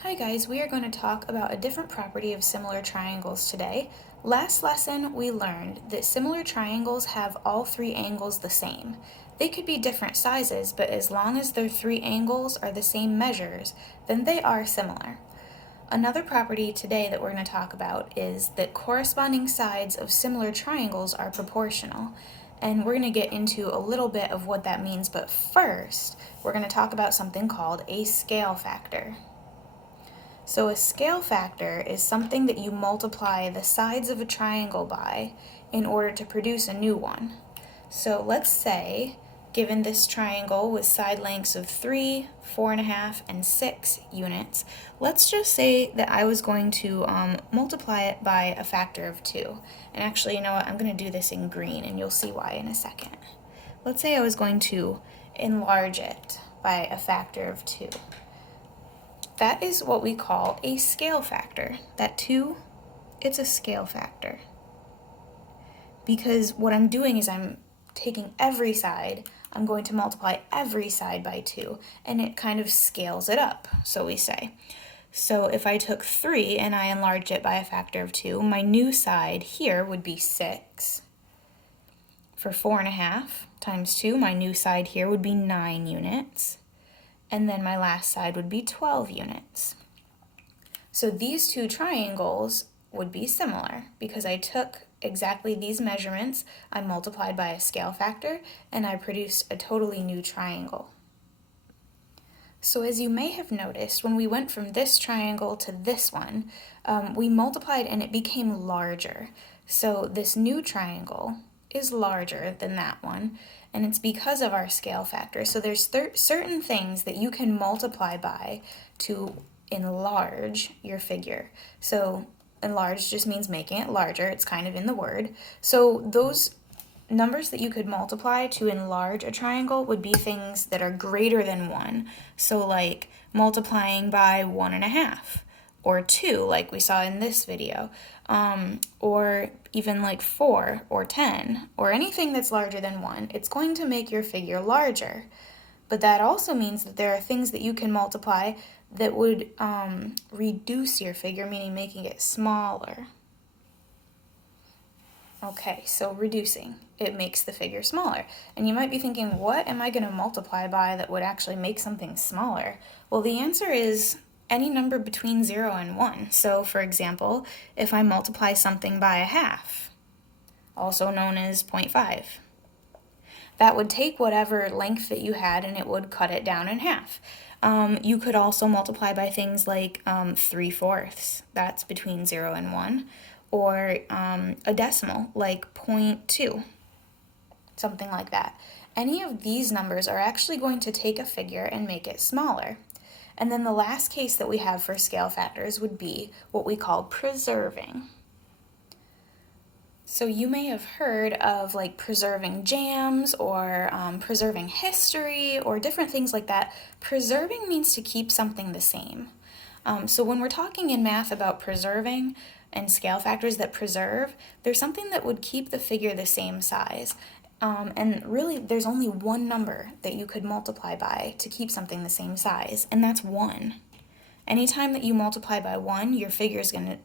Hi guys, we are going to talk about a different property of similar triangles today. Last lesson we learned that similar triangles have all three angles the same. They could be different sizes, but as long as their three angles are the same measures, then they are similar. Another property today that we're going to talk about is that corresponding sides of similar triangles are proportional. And we're going to get into a little bit of what that means, but first, we're going to talk about something called a scale factor. So a scale factor is something that you multiply the sides of a triangle by in order to produce a new one. So let's say, given this triangle with side lengths of 3, 4.5, and 6 units, let's just say that I was going to multiply it by a factor of 2. And actually, you know what, I'm going to do this in green and you'll see why in a second. Let's say I was going to enlarge it by a factor of 2. That is what we call a scale factor. That 2, it's a scale factor. Because what I'm doing is I'm taking every side, I'm going to multiply every side by 2, and it kind of scales it up, so we say. So if I took 3 and I enlarged it by a factor of 2, my new side here would be 6. For 4.5 times 2, my new side here would be 9 units. And then my last side would be 12 units. So these two triangles would be similar because I took exactly these measurements, I multiplied by a scale factor, and I produced a totally new triangle. So as you may have noticed, when we went from this triangle to this one, we multiplied and it became larger. So this new triangle is larger than that one, and it's because of our scale factor. So there's certain things that you can multiply by to enlarge your figure. So enlarge just means making it larger. It's kind of in the word. So those numbers that you could multiply to enlarge a triangle would be things that are greater than 1. So like multiplying by 1.5 or 2 like we saw in this video, or even like 4 or 10 or anything that's larger than 1, it's going to make your figure larger. But that also means that there are things that you can multiply that would reduce your figure, meaning making it smaller. Okay, so reducing, it makes the figure smaller. And you might be thinking, what am I going to multiply by that would actually make something smaller? Well, the answer is any number between 0 and 1. So, for example, if I multiply something by a half, also known as 0.5, that would take whatever length that you had and it would cut it down in half. You could also multiply by things like 3/4, that's between 0 and 1, or a decimal like 0.2, something like that. Any of these numbers are actually going to take a figure and make it smaller. And then the last case that we have for scale factors would be what we call preserving. So you may have heard of like preserving jams or preserving history or different things like that. Preserving means to keep something the same. So when we're talking in math about preserving and scale factors that preserve, there's something that would keep the figure the same size. And really, there's only one number that you could multiply by to keep something the same size, and that's 1. Anytime that you multiply by 1, your figure is going to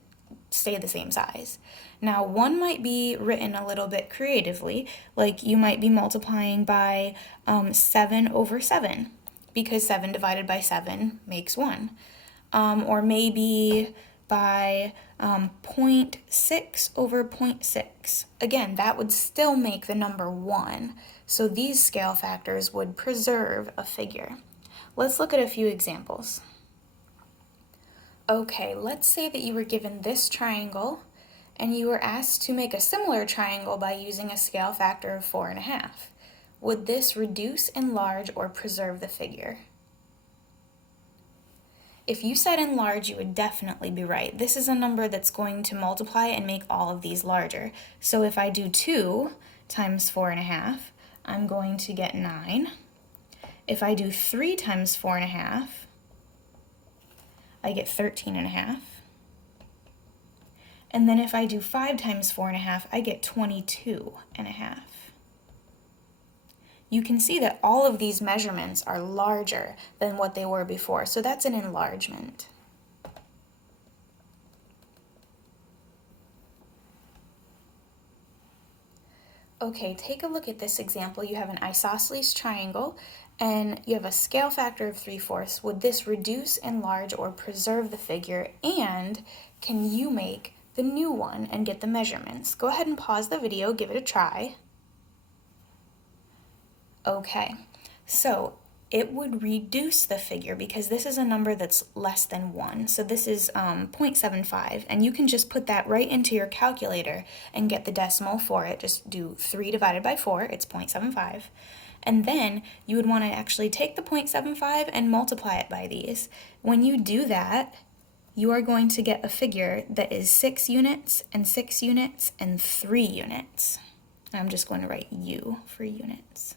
stay the same size. Now, 1 might be written a little bit creatively, like you might be multiplying by 7 over 7, because 7 divided by 7 makes 1. Or maybe by 0.6 over 0.6. Again, that would still make the number 1. So these scale factors would preserve a figure. Let's look at a few examples. Okay, let's say that you were given this triangle and you were asked to make a similar triangle by using a scale factor of 4.5. Would this reduce, enlarge, or preserve the figure? If you said enlarge, you would definitely be right. This is a number that's going to multiply and make all of these larger. So if I do 2 times 4.5, I'm going to get 9. If I do 3 times 4.5, I get 13.5. And then if I do 5 times 4.5, I get 22.5. You can see that all of these measurements are larger than what they were before, so that's an enlargement. Okay, take a look at this example. You have an isosceles triangle and you have a scale factor of 3/4. Would this reduce, enlarge, or preserve the figure? And can you make the new one and get the measurements? Go ahead and pause the video, give it a try. Okay, so it would reduce the figure because this is a number that's less than 1. So this is 0.75, and you can just put that right into your calculator and get the decimal for it. Just do 3 divided by 4, it's 0.75. And then you would want to actually take the 0.75 and multiply it by these. When you do that, you are going to get a figure that is 6 units and 6 units and 3 units. I'm just going to write U for units.